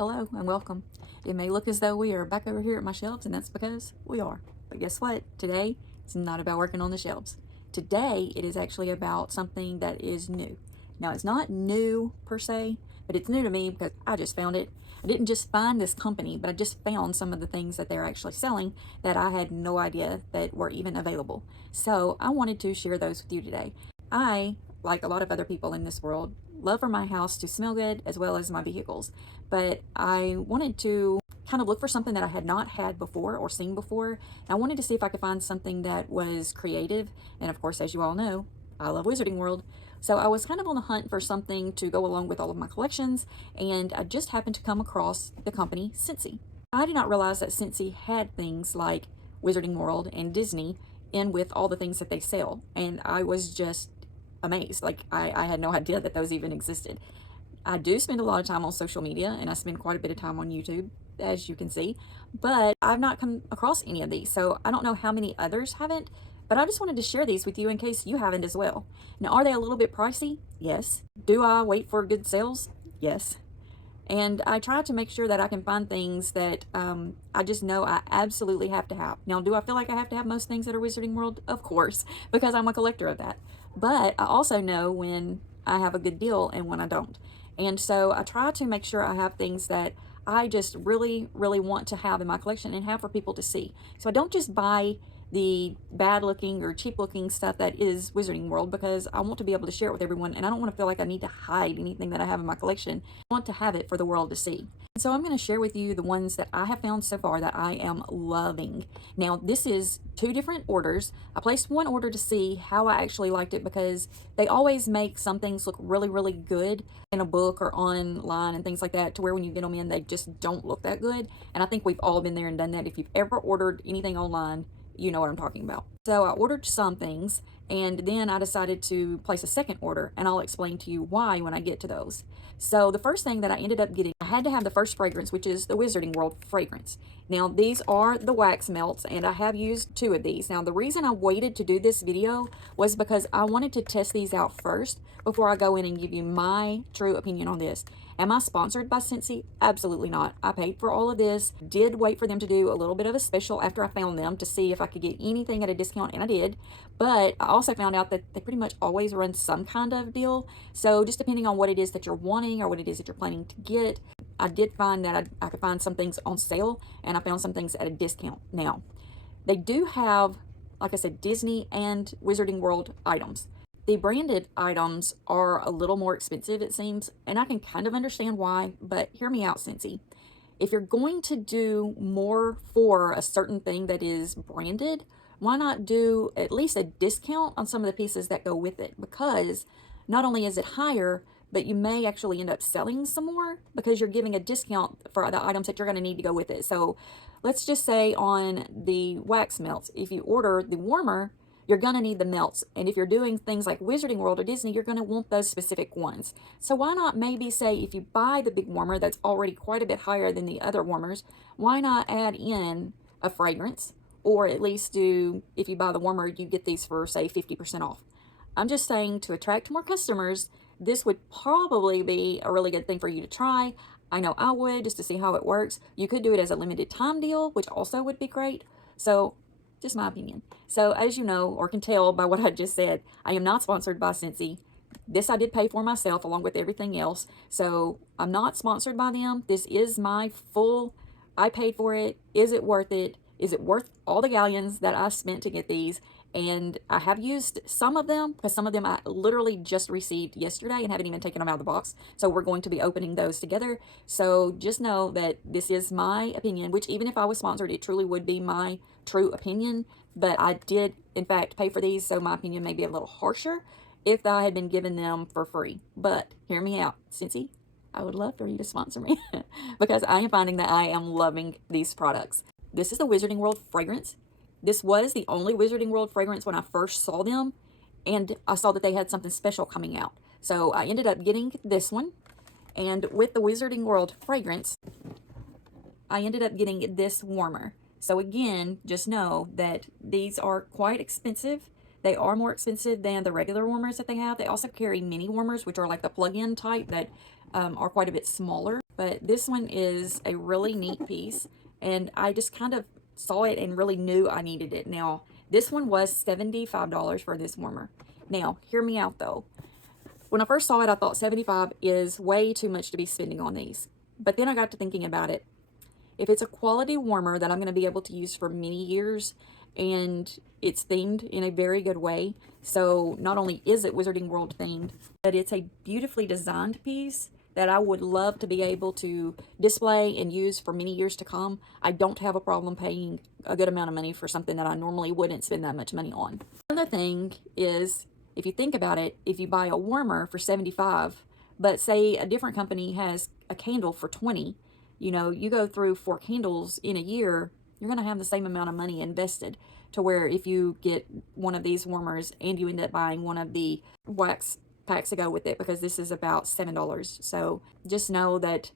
Hello and welcome. It may look as though we are back over here at my shelves, and that's because we are. But guess what? Today, it's not about working on the shelves. Today, it is actually about something that is new. Now, it's not new per se, but it's new to me because I just found it. I didn't just find this company, but I just found some of the things that they're actually selling that I had no idea that were even available. So I wanted to share those with you today. I, like a lot of other people in this world, love for my house to smell good as well as my vehicles. But I wanted to kind of look for something that I had not had before or seen before. And I wanted to see if I could find something that was creative. And of course, as you all know, I love Wizarding World. So I was kind of on the hunt for something to go along with all of my collections. And I just happened to come across the company Scentsy. I did not realize that Scentsy had things like Wizarding World and Disney in with all the things that they sell. And I was just amazed. Like, I had no idea that those even existed. I do spend a lot of time on social media, and I spend quite a bit of time on YouTube, as you can see, but I've not come across any of these, so I don't know how many others haven't, but I just wanted to share these with you in case you haven't as well. Now, are they a little bit pricey? Yes. Do I wait for good sales? Yes. And I try to make sure that I can find things that I just know I absolutely have to have. Now, do I feel like I have to have most things that are Wizarding World? Of course, because I'm a collector of that. But I also know when I have a good deal and when I don't. And so I try to make sure I have things that I just really, really want to have in my collection and have for people to see. So I don't just buy the bad looking or cheap looking stuff that is Wizarding World, because I want to be able to share it with everyone, and I don't want to feel like I need to hide anything that I have in my collection. I want to have it for the world to see. So I'm going to share with you the ones that I have found so far that I am loving. Now, this is two different orders. I placed one order to see how I actually liked it, because they always make some things look really, really good in a book or online and things like that, to where when you get them in, they just don't look that good. And I think we've all been there and done that. If you've ever ordered anything online, you know what I'm talking about. So I ordered some things, and then I decided to place a second order, and I'll explain to you why when I get to those. So the first thing that I ended up getting, I had to have the first fragrance, which is the Wizarding World fragrance. Now, these are the wax melts, and I have used two of these. Now, the reason I waited to do this video was because I wanted to test these out first before I go in and give you my true opinion on this. Am I sponsored by Scentsy? Absolutely not. I paid for all of this. Did wait for them to do a little bit of a special after I found them to see if I could get anything at a discount, and I did. But I also found out that they pretty much always run some kind of deal. So just depending on what it is that you're wanting or what it is that you're planning to get, I did find that I could find some things on sale, and I found some things at a discount. Now, they do have, like I said, Disney and Wizarding World items. The branded items are a little more expensive, it seems, and I can kind of understand why, but hear me out, Scentsy. If you're going to do more for a certain thing that is branded, why not do at least a discount on some of the pieces that go with it? Because not only is it higher, but you may actually end up selling some more because you're giving a discount for the items that you're going to need to go with it. So let's just say on the wax melts, if you order the warmer, you're going to need the melts. And if you're doing things like Wizarding World or Disney, you're going to want those specific ones. So why not maybe say, if you buy the big warmer that's already quite a bit higher than the other warmers, why not add in a fragrance? Or at least do, if you buy the warmer, you get these for, say, 50% off. I'm just saying, to attract more customers, this would probably be a really good thing for you to try. I know I would, just to see how it works. You could do it as a limited time deal, which also would be great. So just my opinion. So as you know, or can tell by what I just said, I am not sponsored by Scentsy. This I did pay for myself along with everything else. So I'm not sponsored by them. This is my full, I paid for it. Is it worth it? Is it worth all the galleons that I spent to get these? And I have used some of them, because some of them I literally just received yesterday and haven't even taken them out of the box. So we're going to be opening those together. So just know that this is my opinion, which even if I was sponsored, it truly would be my true opinion. But I did, in fact, pay for these, so my opinion may be a little harsher if I had been given them for free. But hear me out, Scentsy. I would love for you to sponsor me because I am finding that I am loving these products. This is the Wizarding World fragrance. This was the only Wizarding World fragrance when I first saw them, and I saw that they had something special coming out. So I ended up getting this one, and with the Wizarding World fragrance, I ended up getting this warmer. So again, just know that these are quite expensive. They are more expensive than the regular warmers that they have. They also carry mini warmers, which are like the plug-in type that are quite a bit smaller, but this one is a really neat piece, and I just kind of saw it and really knew I needed it. Now, this one was $75 for this warmer. Now, hear me out though. When I first saw it, I thought 75 is way too much to be spending on these. But then I got to thinking about it. If it's a quality warmer that I'm going to be able to use for many years, and it's themed in a very good way, so not only is it Wizarding World themed, but it's a beautifully designed piece that I would love to be able to display and use for many years to come, I don't have a problem paying a good amount of money for something that I normally wouldn't spend that much money on. Another thing is, if you think about it, if you buy a warmer for 75, but say a different company has a candle for 20, you know, you go through 4 candles in a year, you're going to have the same amount of money invested, to where if you get one of these warmers and you end up buying one of the wax packs to go with it, because this is about $7. So just know that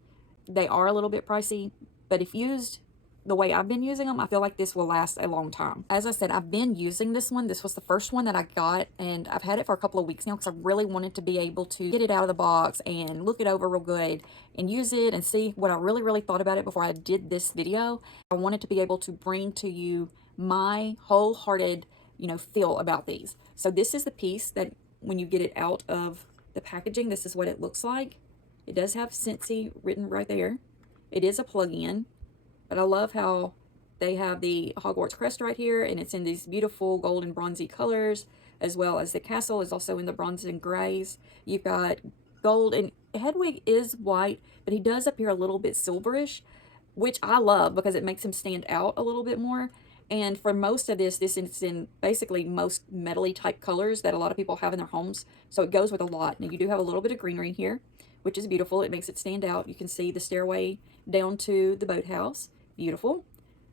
they are a little bit pricey, but if used the way I've been using them, I feel like this will last a long time. As I said, I've been using this one. This was the first one that I got, and I've had it for a couple of weeks now because I really wanted to be able to get it out of the box and look it over real good and use it and see what I really thought about it before I did this video. I wanted to be able to bring to you my wholehearted, feel about these. So this is the piece that when you get it out of the packaging, this is what it looks like. It does have Scentsy written right there. It is a plug-in. But I love how they have the Hogwarts crest right here, and it's in these beautiful gold and bronzy colors, as well as the castle is also in the bronze and grays. You've got gold, and Hedwig is white, but he does appear a little bit silverish, which I love because it makes him stand out a little bit more. And for most of this is in basically most metally type colors that a lot of people have in their homes, so it goes with a lot. Now you do have a little bit of greenery here, which is beautiful. It makes it stand out. You can see the stairway down to the boathouse. Beautiful.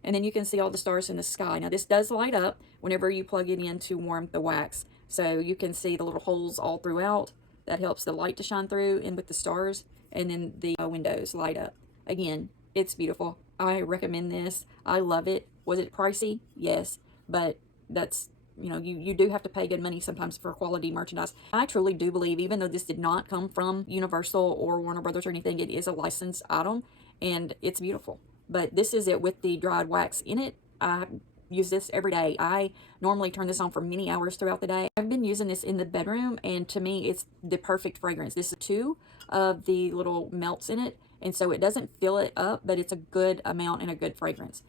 And then you can see all the stars in the sky. Now this does light up whenever you plug it in to warm the wax. So you can see the little holes all throughout. That helps the light to shine through and with the stars. And then the windows light up. Again, it's beautiful. I recommend this. I love it. Was it pricey? Yes. But that's, you do have to pay good money sometimes for quality merchandise. I truly do believe, even though this did not come from Universal or Warner Brothers or anything, it is a licensed item and it's beautiful. But this is it with the dried wax in it. I use this every day. I normally turn this on for many hours throughout the day. I've been using this in the bedroom, and to me, it's the perfect fragrance. This is 2 of the little melts in it, and so it doesn't fill it up, but it's a good amount and a good fragrance.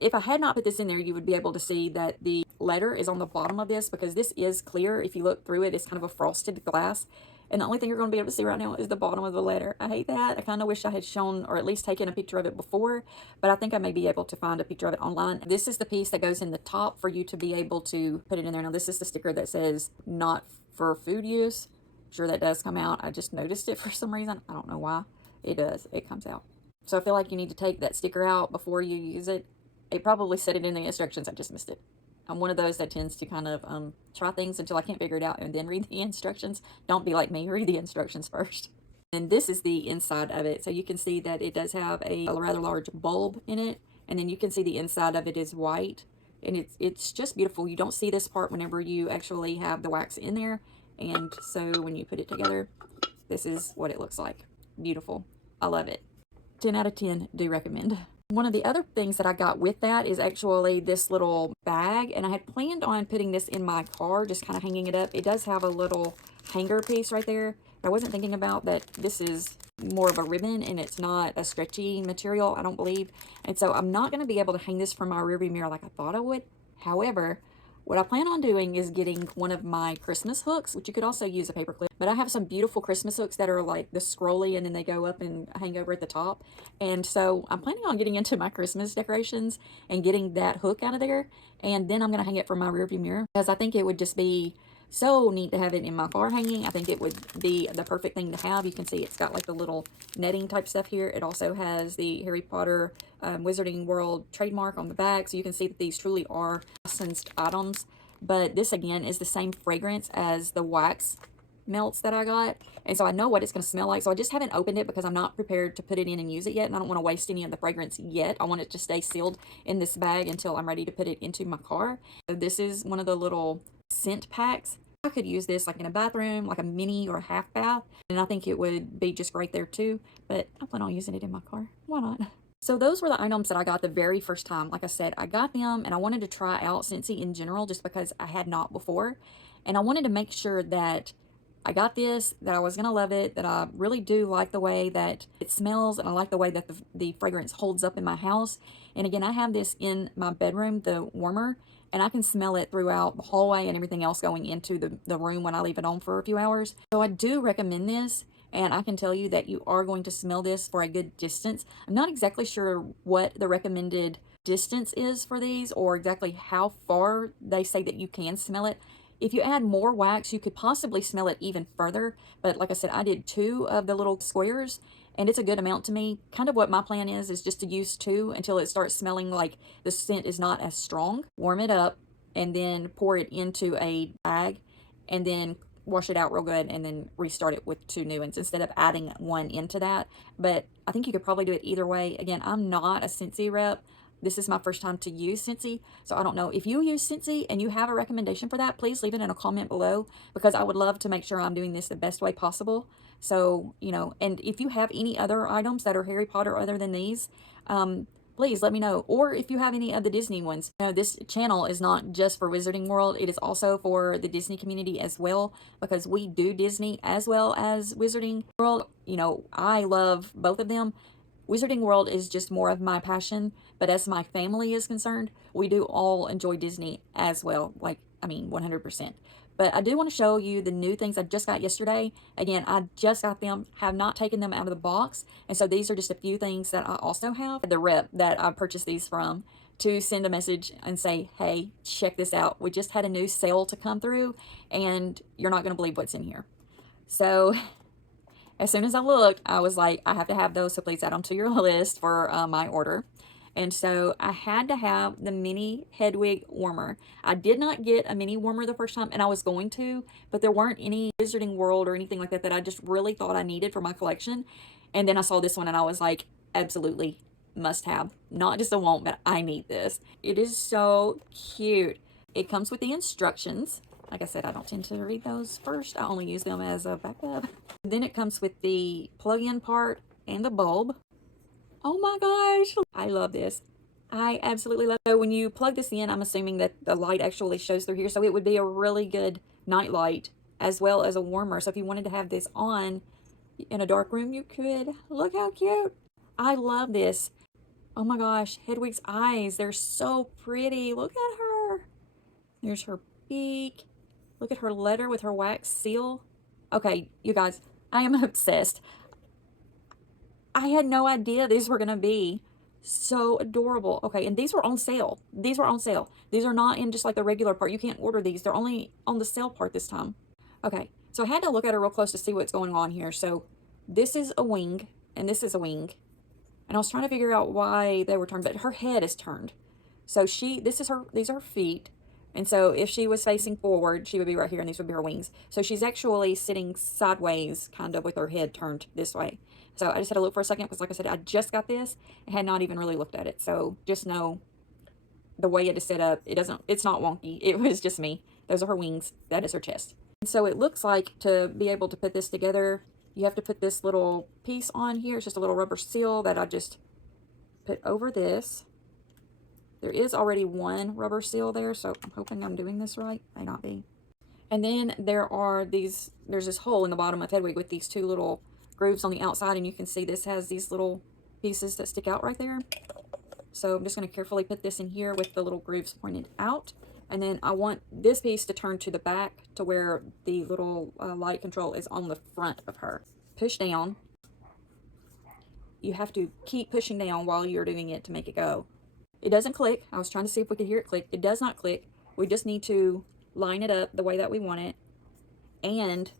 If I had not put this in there, you would be able to see that the letter is on the bottom of this, because this is clear. If you look through it, it's kind of a frosted glass. And the only thing you're going to be able to see right now is the bottom of the letter. I hate that. I kind of wish I had shown or at least taken a picture of it before, but I think I may be able to find a picture of it online. This is the piece that goes in the top for you to be able to put it in there. Now, this is the sticker that says not for food use. I'm sure that does come out. I just noticed it for some reason. I don't know why. It does. It comes out. So I feel like you need to take that sticker out before you use it. It probably said it in the instructions. I just missed it. I'm one of those that tends to kind of try things until I can't figure it out and then read the instructions. Don't be like me. Read the instructions first. And this is the inside of it. So you can see that it does have a rather large bulb in it. And then you can see the inside of it is white. And it's just beautiful. You don't see this part whenever you actually have the wax in there. And so when you put it together, this is what it looks like. Beautiful. I love it. 10 out of 10. Do recommend. One of the other things that I got with that is actually this little bag, and I had planned on putting this in my car, just kind of hanging it up. It does have a little hanger piece right there. I wasn't thinking about that this is more of a ribbon and it's not a stretchy material, I don't believe. And so I'm not going to be able to hang this from my rearview mirror like I thought I would. However, what I plan on doing is getting one of my Christmas hooks, which you could also use a paper clip. But I have some beautiful Christmas hooks that are like the scrolly and then they go up and hang over at the top. And so I'm planning on getting into my Christmas decorations and getting that hook out of there. And then I'm going to hang it from my rearview mirror, because I think it would just be so neat to have it in my car hanging. I think it would be the perfect thing to have. You can see it's got like the little netting type stuff here. It also has the Harry Potter Wizarding World trademark on the back. So you can see that these truly are licensed items. But this again is the same fragrance as the wax melts that I got. And so I know what it's going to smell like. So I just haven't opened it because I'm not prepared to put it in and use it yet. And I don't want to waste any of the fragrance yet. I want it to stay sealed in this bag until I'm ready to put it into my car. So this is one of the little scent packs. I could use this like in a bathroom, like a mini or a half bath, and I think it would be just great there too, but I plan on using it in my car. Why not? So those were the items that I got the very first time. Like I said, I got them and I wanted to try out Scentsy in general just because I had not before. And I wanted to make sure that I got this, that I was going to love it, that I really do like the way that it smells, and I like the way that the fragrance holds up in my house. And again, I have this in my bedroom, the warmer, and I can smell it throughout the hallway and everything else going into the room when I leave it on for a few hours. So I do recommend this. And I can tell you that you are going to smell this for a good distance. I'm not exactly sure what the recommended distance is for these or exactly how far they say that you can smell it. If you add more wax, you could possibly smell it even further. But like I said, I did 2 of the little squares and it's a good amount to me. Kind of what my plan is just to use 2 until it starts smelling like the scent is not as strong. Warm it up and then pour it into a bag and then wash it out real good and then restart it with 2 new ones instead of adding 1 into that. But I think you could probably do it either way. Again, I'm not a Scentsy rep. This is my first time to use Scentsy, so I don't know. If you use Scentsy and you have a recommendation for that, please leave it in a comment below because I would love to make sure I'm doing this the best way possible. So, you know, and if you have any other items that are Harry Potter other than these, please let me know. Or if you have any of the Disney ones. You know, this channel is not just for Wizarding World. It is also for the Disney community as well because we do Disney as well as Wizarding World. You know, I love both of them. Wizarding World is just more of my passion, but as my family is concerned, we do all enjoy Disney as well. Like, I mean, 100%. But I do want to show you the new things I just got yesterday. Again, I just got them, have not taken them out of the box. And so these are just a few things that I also have. The rep that I purchased these from to send a message and say, hey, check this out. We just had a new sale to come through and you're not going to believe what's in here. So as soon as I looked, I was like, I have to have those, so please add them to your list for my order. And so I had to have the mini Hedwig warmer. I did not get a mini warmer the first time, and I was going to, but there weren't any Wizarding World or anything like that that I just really thought I needed for my collection. And then I saw this one, and I was like, absolutely must have. Not just a want, but I need this. It is so cute. It comes with the instructions. Like I said, I don't tend to read those first. I only use them as a backup. Then it comes with the plug-in part and the bulb. Oh my gosh, I love this. I absolutely love it. So when you plug this in, I'm assuming that the light actually shows through here. So it would be a really good night light as well as a warmer. So if you wanted to have this on in a dark room, you could. Look how cute. I love this. Oh my gosh, Hedwig's eyes. They're so pretty. Look at her. There's her beak. Look at her letter with her wax seal. Okay, you guys, I am obsessed. I had no idea these were going to be so adorable. Okay, and these were on sale. These were on sale. These are not in just like the regular part. You can't order these. They're only on the sale part this time. Okay, so I had to look at her real close to see what's going on here. So this is a wing, and this is a wing. And I was trying to figure out why they were turned, but her head is turned. So these are her feet. And so if she was facing forward, she would be right here, and these would be her wings. So she's actually sitting sideways, kind of with her head turned this way. So I just had to look for a second because, like I said, I just got this and had not even really looked at it. So just know the way it is set up, it's not wonky. It was just me. Those are her wings. That is her chest. And so it looks like to be able to put this together, you have to put this little piece on here. It's just a little rubber seal that I just put over this. There is already one rubber seal there, so I'm hoping I'm doing this right. May not be. And then there's this hole in the bottom of Hedwig with these 2 little grooves on the outside, and you can see this has these little pieces that stick out right there. So I'm just going to carefully put this in here with the little grooves pointed out. And then I want this piece to turn to the back to where the little light control is on the front of her. Push down. You have to keep pushing down while you're doing it to make it go. It doesn't click. I was trying to see if we could hear it click. It does not click. We just need to line it up the way that we want it. And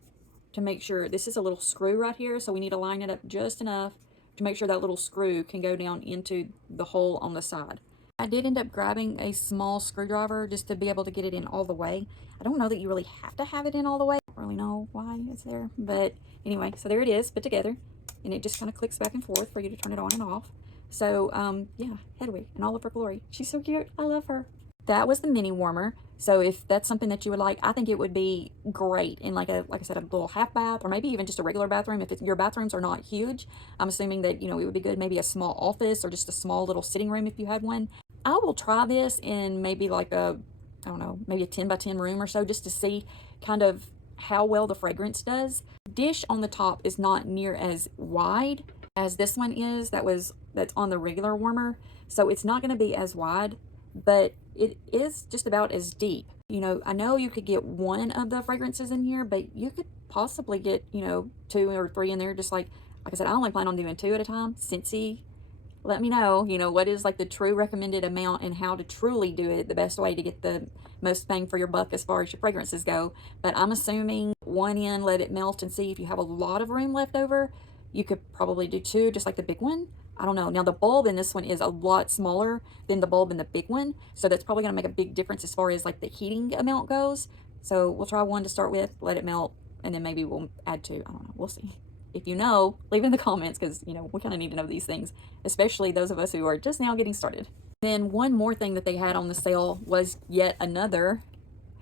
to make sure, this is a little screw right here, so we need to line it up just enough to make sure that little screw can go down into the hole on the side. I did end up grabbing a small screwdriver just to be able to get it in all the way. I don't know that you really have to have it in all the way. I don't really know why it's there, but anyway, so there it is put together, and it just kind of clicks back and forth for you to turn it on and off. So yeah, Hedwig in all of her glory. She's so cute. I love her. That was the mini warmer. So if that's something that you would like, I think it would be great in like a, like I said, a little half bath, or maybe even just a regular bathroom. If your bathrooms are not huge, I'm assuming that, it would be good, maybe a small office or just a small little sitting room if you had one. I will try this in maybe like a, I don't know, maybe a 10 by 10 room or so, just to see kind of how well the fragrance does. Dish on the top is not near as wide as this one is, that's on the regular warmer. So it's not going to be as wide, but it is just about as deep. I know you could get one of the fragrances in here, but you could possibly get, 2 or 3 in there. Just like I said, I only plan on doing 2 at a time. Scentsy, let me know, what is like the true recommended amount and how to truly do it the best way to get the most bang for your buck as far as your fragrances go. But I'm assuming 1 in, let it melt and see if you have a lot of room left over. You could probably do 2, just like the big one. I don't know. Now the bulb in this one is a lot smaller than the bulb in the big one, so that's probably going to make a big difference as far as like the heating amount goes. So we'll try 1 to start with, let it melt, and then maybe we'll add 2. I don't know. We'll see. If you know, leave in the comments, because we kind of need to know these things, especially those of us who are just now getting started. Then one more thing that they had on the sale was yet another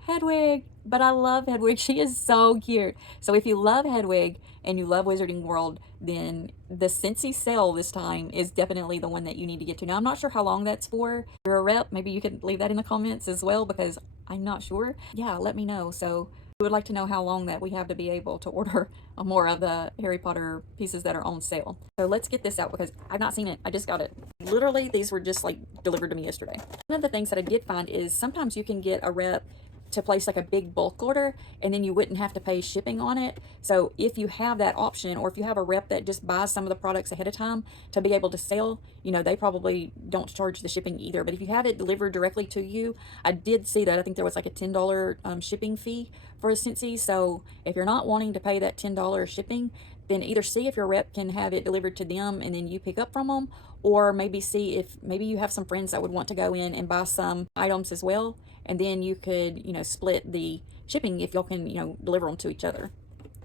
Hedwig. But I love Hedwig. She is so cute. So if you love Hedwig and you love Wizarding World, then the Scentsy sale this time is definitely the one that you need to get to. Now, I'm not sure how long that's for. If you're a rep, maybe you could leave that in the comments as well, because I'm not sure. Yeah, let me know. So we would like to know how long that we have to be able to order more of the Harry Potter pieces that are on sale. So let's get this out, because I've not seen it. I just got it. Literally, these were just like delivered to me yesterday. One of the things that I did find is sometimes you can get a rep to place like a big bulk order, and then you wouldn't have to pay shipping on it. So if you have that option, or if you have a rep that just buys some of the products ahead of time to be able to sell, they probably don't charge the shipping either. But if you have it delivered directly to you, I did see that. I think there was like a $10 shipping fee for a Scentsy. So if you're not wanting to pay that $10 shipping, then either see if your rep can have it delivered to them and then you pick up from them, or maybe see if maybe you have some friends that would want to go in and buy some items as well, and then you could, split the shipping if y'all can, deliver them to each other.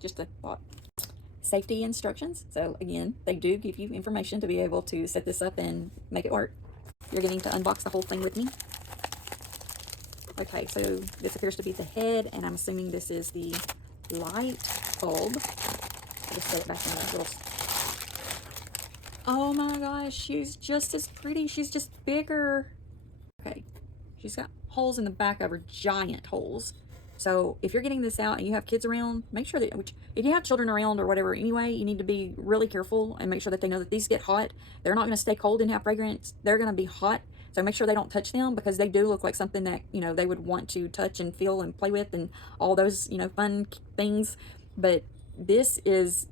Just a thought. Safety instructions. So again, they do give you information to be able to set this up and make it work. You're getting to unbox the whole thing with me. Okay, so this appears to be the head, and I'm assuming this is the light bulb. I'll just set it back in the little... Oh my gosh, she's just as pretty. She's just bigger. Okay, she's got holes in the back of her, giant holes. So if you're getting this out and you have kids around, make sure that, if you have children around or whatever anyway, you need to be really careful and make sure that they know that these get hot. They're not going to stay cold and have fragrance. They're going to be hot. So make sure they don't touch them, because they do look like something that, they would want to touch and feel and play with and all those, fun things. But this is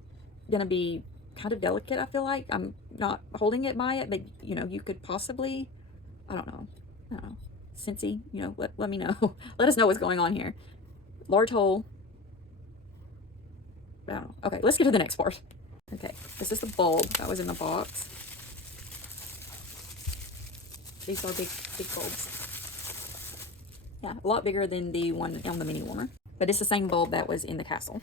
going to be kind of delicate, I feel like. I'm not holding it by it, but, you could possibly, I don't know. Scentsy, let me know. Let us know what's going on here. Large hole. I don't know. Okay, let's get to the next part. Okay, this is the bulb that was in the box. These are big bulbs. Yeah, a lot bigger than the one on the mini warmer. But it's the same bulb that was in the castle.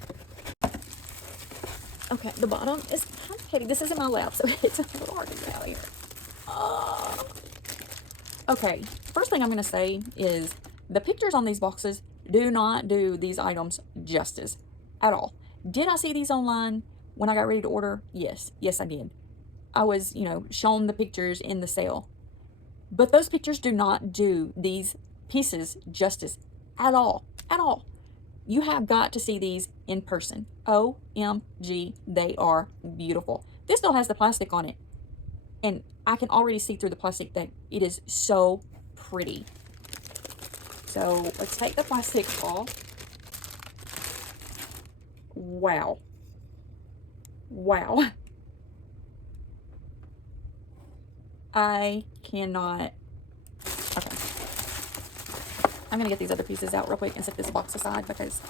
Okay, the bottom is kind of heavy. This is in my lap, so it's a little hard to get out here. Okay, first thing I'm going to say is the pictures on these boxes do not do these items justice at all. Did I see these online when I got ready to order? Yes. Yes, I did. I was, shown the pictures in the sale. But those pictures do not do these pieces justice at all. At all. You have got to see these in person. OMG, they are beautiful. This still has the plastic on it, and I can already see through the plastic that it is so pretty. So let's take the plastic off. Wow. Wow. I cannot. Okay. I'm going to get these other pieces out real quick and set this box aside, because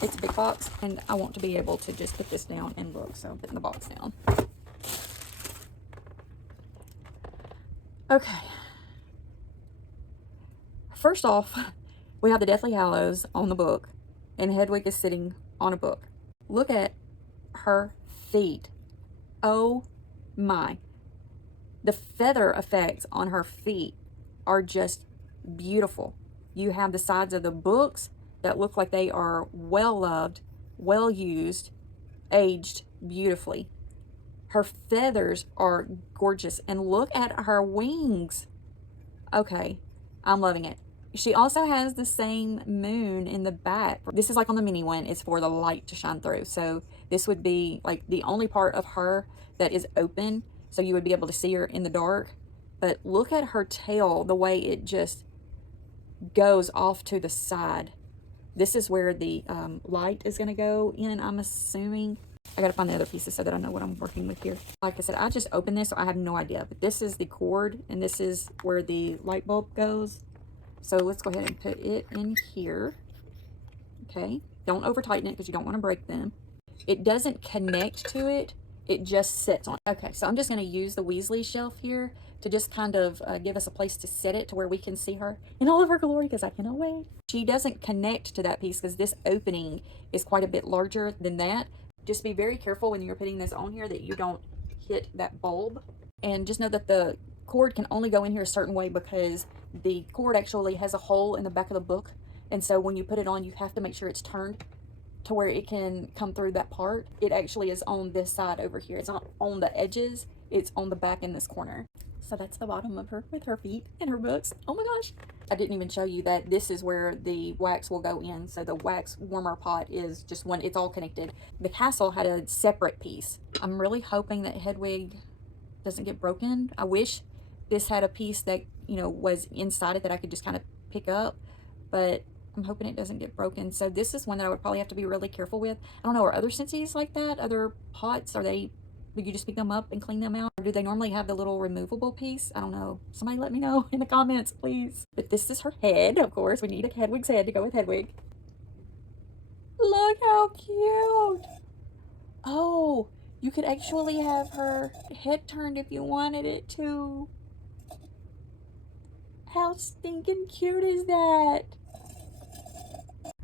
it's a big box, and I want to be able to just put this down and look. So I'm putting the box down. Okay. First off, we have the Deathly Hallows on the book, and Hedwig is sitting on a book. Look at her feet. Oh my. The feather effects on her feet are just beautiful. You have the sides of the books that look like they are well loved, well used, aged beautifully. Her feathers are gorgeous, and look at her wings. Okay, I'm loving it. She also has the same moon in the back. This is like on the mini one, it's for the light to shine through. So this would be like the only part of her that is open, so you would be able to see her in the dark. But look at her tail, the way it just goes off to the side. This is where the light is going to go in, I'm assuming. I gotta find the other pieces so that I know what I'm working with here. Like I said, I just opened this, so I have no idea. But this is the cord, and this is where the light bulb goes. So let's go ahead and put it in here. Okay, don't over tighten it because you don't want to break them. It doesn't connect to it, it just sits on it. Okay, so I'm just going to use the Weasley shelf here to just kind of give us a place to set it to where we can see her in all of her glory, because I cannot wait. She doesn't connect to that piece because this opening is quite a bit larger than that. Just be very careful when you're putting this on here that you don't hit that bulb. And just know that the cord can only go in here a certain way because the cord actually has a hole in the back of the book. And so when you put it on, you have to make sure it's turned to where it can come through that part. It actually is on this side over here. It's not on the edges, it's on the back in this corner. So that's the bottom of her with her feet and her books. Oh my gosh. I didn't even show you that this is where the wax will go in. So the wax warmer pot is just one, it's all connected. The castle had a separate piece. I'm really hoping that Hedwig doesn't get broken. I wish this had a piece that, you know, was inside it that I could just kind of pick up, but I'm hoping it doesn't get broken. So this is one that I would probably have to be really careful with. I don't know, are other Scentsy's like that? Other pots, are they, do you just pick them up and clean them out? Or do they normally have the little removable piece? I don't know. Somebody let me know in the comments, please. But this is her head, of course. We need a Hedwig's head to go with Hedwig. Look how cute. Oh, you could actually have her head turned if you wanted it to. How stinking cute is that?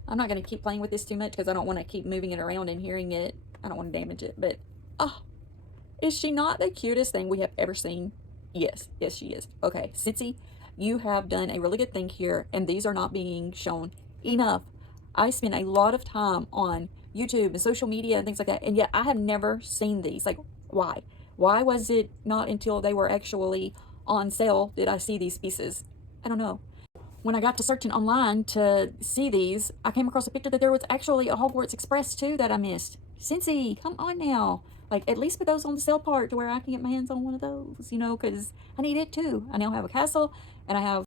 I'm not going to keep playing with this too much because I don't want to keep moving it around and hearing it. I don't want to damage it, but oh, is she not the cutest thing we have ever seen? Yes, yes she is. Okay, Scentsy, you have done a really good thing here, and these are not being shown enough. I spend a lot of time on YouTube and social media and things like that, and yet I have never seen these. Like, why? Why was it not until they were actually on sale did I see these pieces? I don't know. When I got to searching online to see these, I came across a picture that there was actually a Hogwarts Express too that I missed. Scentsy, come on now. Like, at least put those on the sale part to where I can get my hands on one of those, you know, because I need it too. I now have a castle, and I have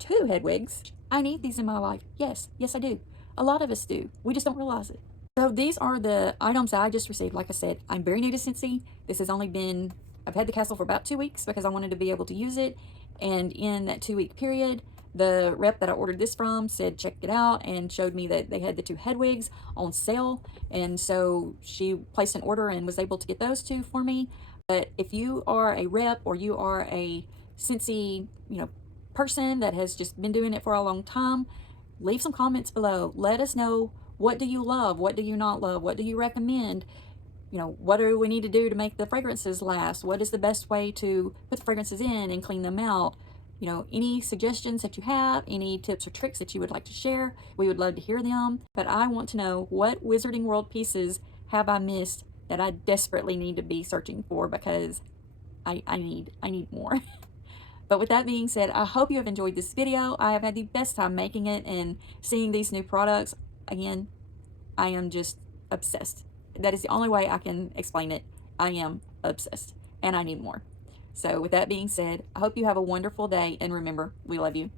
2 Hedwigs. I need these in my life. Yes, yes I do. A lot of us do. We just don't realize it. So these are the items that I just received. Like I said, I'm very new to Scentsy. This has only been, I've had the castle for about 2 weeks because I wanted to be able to use it. And in that 2-week period, the rep that I ordered this from said check it out and showed me that they had the 2 Hedwigs on sale, and so she placed an order and was able to get those 2 for me. But if you are a rep or you are a Scentsy, you know, person that has just been doing it for a long time, leave some comments below. Let us know, what do you love, what do you not love, what do you recommend, you know, what do we need to do to make the fragrances last, what is the best way to put the fragrances in and clean them out. You know, any suggestions that you have, any tips or tricks that you would like to share, we would love to hear them. But I want to know, what Wizarding World pieces have I missed that I desperately need to be searching for, because I need more. But with that being said, I hope you have enjoyed this video. I have had the best time making it and seeing these new products. Again, I am just obsessed. That is the only way I can explain it. I am obsessed, and I need more. So with that being said, I hope you have a wonderful day, and remember, we love you.